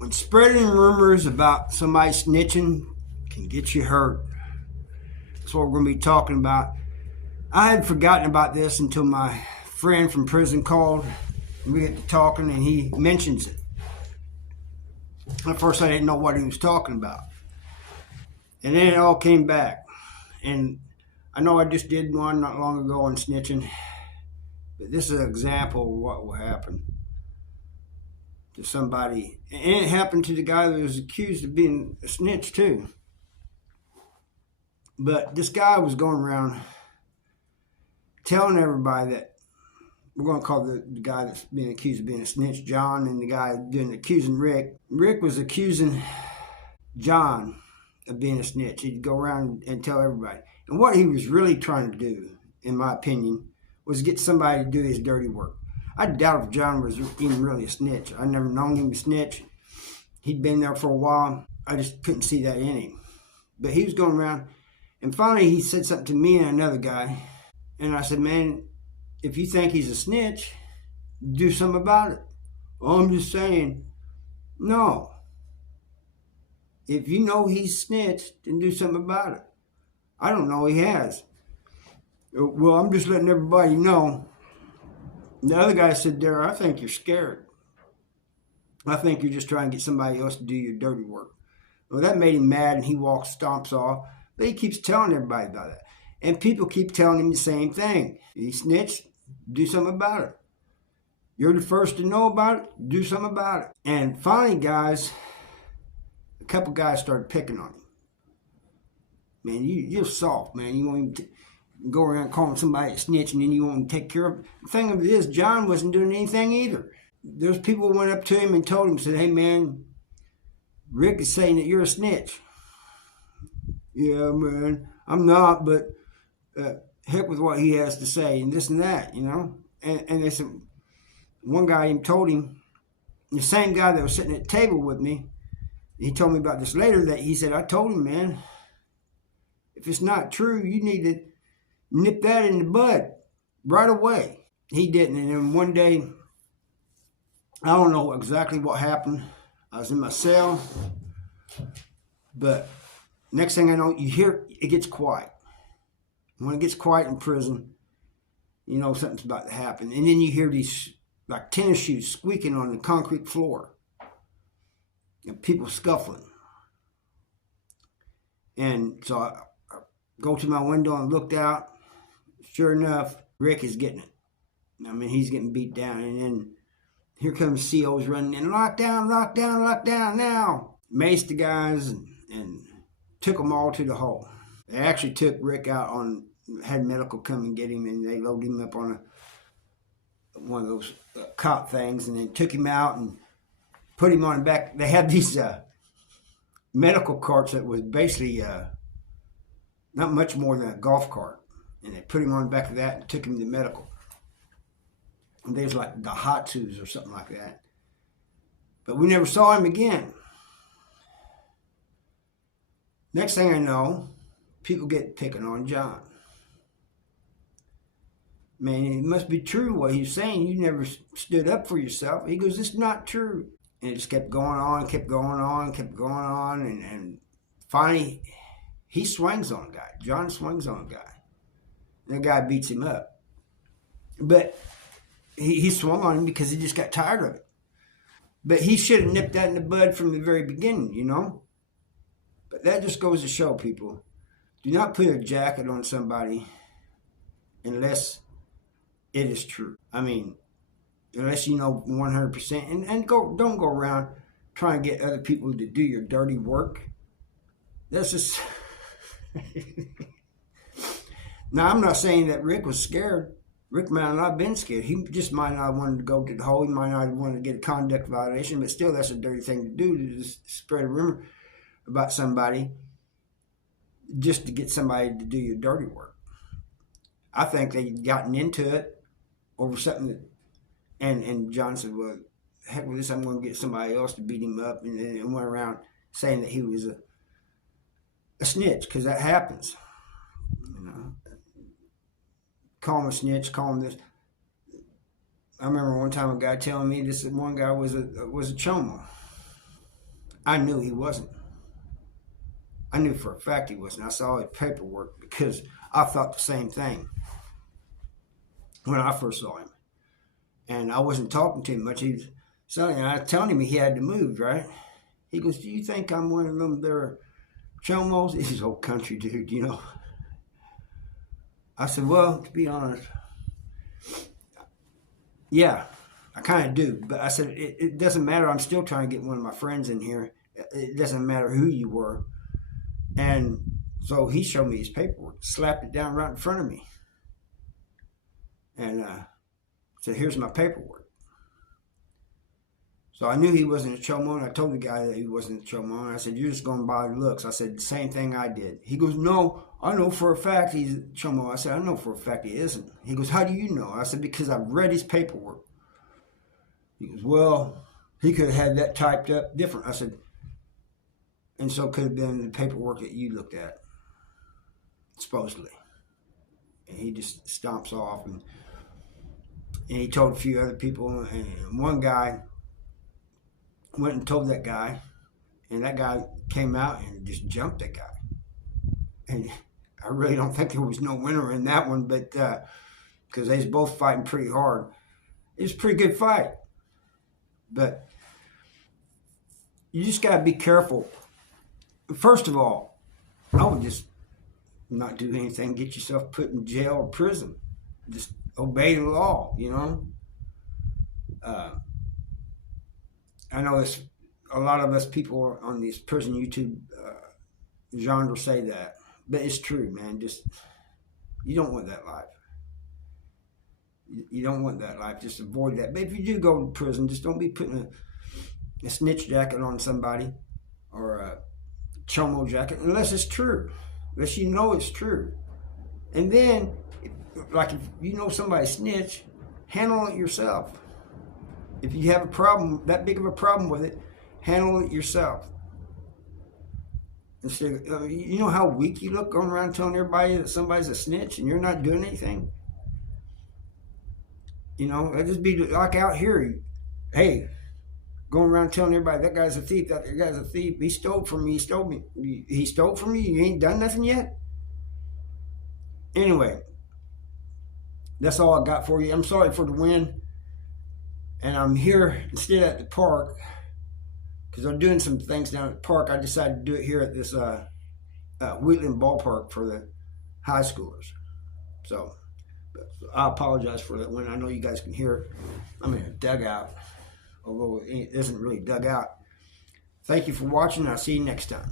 When spreading rumors about somebody snitching can get you hurt. That's what we're going to be talking about. I had forgotten about this until my friend from prison called. We get to talking and he mentions it. At first I didn't know what he was talking about. And then it all came back. And I know I just did one not long ago on snitching. But this is an example of what will happen to somebody. And it happened to the guy that was accused of being a snitch too. But this guy was going around telling everybody that we're going to call the guy that's being accused of being a snitch John, and the guy doing accusing Rick. Rick was accusing John of being a snitch. He'd go around and tell everybody. And what he was really trying to do, in my opinion, was get somebody to do his dirty work. I doubt if John was even really a snitch. I never known him to snitch. He'd been there for a while. I just couldn't see that in him. But he was going around, and finally he said something to me and another guy. And I said, man, if you think he's a snitch, do something about it. Well, I'm just saying, no. If you know he's snitched, then do something about it. I don't know he has. Well, I'm just letting everybody know. The other guy said, there, I think you're scared. I think you're just trying to get somebody else to do your dirty work. Well, that made him mad, and he stomps off. But he keeps telling everybody about it. And people keep telling him the same thing. He snitched, do something about it. You're the first to know about it, do something about it. And finally, guys, a couple guys started picking on him. Man, you're soft, man. You won't even go around calling somebody a snitch and then you won't take care of it. The thing of it is, John wasn't doing anything either. Those people went up to him and told him, said, hey, man, Rick is saying that you're a snitch. Yeah, man, I'm not, but heck with what he has to say and this and that, you know. And they said, one guy even told him, the same guy that was sitting at the table with me, he told me about this later, that he said, I told him, man, if it's not true, you need to nip that in the bud right away. He didn't. And then one day, I don't know exactly what happened. I was in my cell, but next thing I know, you hear it gets quiet. When it gets quiet in prison, you know something's about to happen. And then you hear these like tennis shoes squeaking on the concrete floor and people scuffling. And so I go to my window and looked out. Sure enough, Rick is getting it. I mean, he's getting beat down. And then here comes COs running in. Lockdown, lockdown, lockdown now. Maced the guys and took them all to the hole. They actually took Rick out had medical come and get him, and they loaded him up on one of those cot things, and then took him out and put him on the back. They had these medical carts that was basically not much more than a golf cart. And they put him on the back of that and took him to medical. And there's like the Hatsus or something like that. But we never saw him again. Next thing I know, people get picking on John. Man, it must be true what he's saying. You never stood up for yourself. He goes, it's not true. And it just kept going on, kept going on, kept going on. And finally, he swings on a guy. John swings on a guy. And the guy beats him up. But he swung on him because he just got tired of it. But he should have nipped that in the bud from the very beginning, you know. But that just goes to show people, do not put a jacket on somebody unless it is true. I mean, unless you know 100%. And don't go around trying to get other people to do your dirty work. That's just... Now, I'm not saying that Rick was scared. Rick might not have been scared. He just might not have wanted to go to the hole. He might not have wanted to get a conduct violation, but still, that's a dirty thing to do, to just spread a rumor about somebody just to get somebody to do your dirty work. I think they'd gotten into it over something that, and John said, well, heck with this, I'm going to get somebody else to beat him up, and went around saying that he was a snitch, because that happens. You know, call him a snitch, call him this. I remember one time a guy telling me this. One guy was a choma. I knew he wasn't. I knew for a fact he wasn't. I saw his paperwork because I thought the same thing when I first saw him. And I wasn't talking to him much. He was and I was telling him he had to move, right? He goes, "Do you think I'm one of them there chomos?" He's an old country dude, you know. I said, "Well, to be honest, yeah, I kind of do." But I said, it doesn't matter. I'm still trying to get one of my friends in here. It doesn't matter who you were. And so he showed me his paperwork, slapped it down right in front of me. And said, "Here's my paperwork." So I knew he wasn't a chomo, and I told the guy that he wasn't a chomo. And I said, "You're just going by the looks." I said, "The same thing I did." He goes, "No, I know for a fact he's a chomo." I said, "I know for a fact he isn't." He goes, "How do you know?" I said, "Because I've read his paperwork." He goes, "Well, he could have had that typed up different." I said, "And so could have been the paperwork that you looked at, supposedly." And he just stomps off, and he told a few other people, and one guy went and told that guy, and that guy came out and just jumped that guy. And I really don't think there was no winner in that one, but because they was both fighting pretty hard. It was a pretty good fight. But you just got to be careful. First of all, I would just not do anything, get yourself put in jail or prison. Just obey the law, you know. I know this. A lot of us people on this prison YouTube genre say that, but it's true, man. Just you don't want that life. You don't want that life. Just avoid that. But if you do go to prison, just don't be putting a snitch jacket on somebody or a chomo jacket unless it's true, unless you know it's true. And then, like if you know somebody snitch, handle it yourself. If you have a problem, that big of a problem with it, handle it yourself. Instead, you know how weak you look going around telling everybody that somebody's a snitch and you're not doing anything? You know, it'd just be like out here. Hey, going around telling everybody that guy's a thief, that guy's a thief. He stole from me, he stole me. He stole from you, you ain't done nothing yet? Anyway, that's all I got for you. I'm sorry for the win. And I'm here instead at the park because I'm doing some things down at the park. I decided to do it here at this Wheatland ballpark for the high schoolers. So I apologize for that win. I know you guys can hear it. I'm in a dugout, although it isn't really dug out. Thank you for watching. I'll see you next time.